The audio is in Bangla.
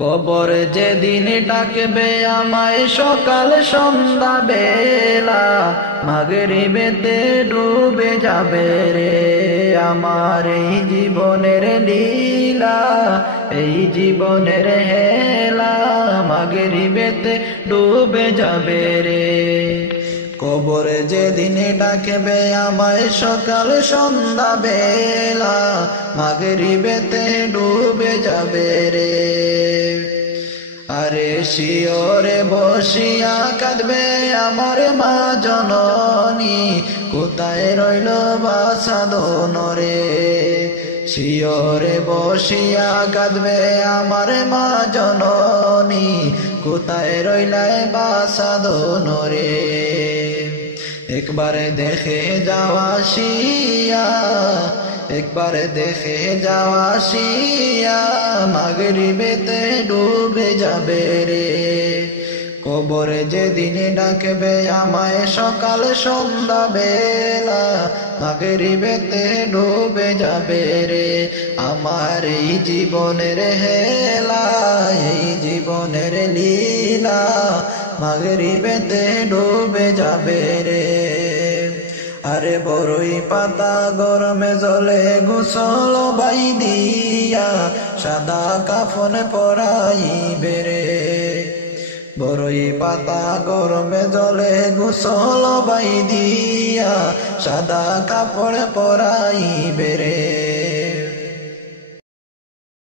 কবর যেদিন ডাকবে আমায় সকাল সন্ধ্যা বেলা, মাগরিবেতে ডুবে যাবে রে আমার এই জীবনের লীলা, এই জীবনের হেলা, মাগরিবেতে ডুবে যাবে রে। কবর যেদিন ডাকবে আমায় সকাল সন্ধ্যা বেলা, মাগরিবেতে ডুবে যাবে রে। আরে শিয়রে বসিয়া কাঁদবে আমার মা জননী, কোথায় রইল বাসাদন রে। শিয়রে বসিয়া কাঁদবে আমার মা জননী, কোথায় রইলায় বাসাদন রে। একবার দেখে যাওয়া শিয়া, একবার দেখে যাওয়া শিয়া, মাগরিবেতে ডুবে যাবে রে। কবর যেদিন ডাকবে আমায় সকাল সন্ধ্যা বেলা, মাগরিবেতে ডুবে যাবে রে আমার এই জীবনের হেলা, এই জীবনের লীলা, মাগরিবেতে ডুবে যাবে রে। আরে বড়ই পাতা গরমে জলে গোসল বাই দিয়া, সাদা কাফন পরাইবে রে। বড়ই পাতা গরমে জলে গোসল বাই দিয়া, সাদা কাপড় পরাইবে রে।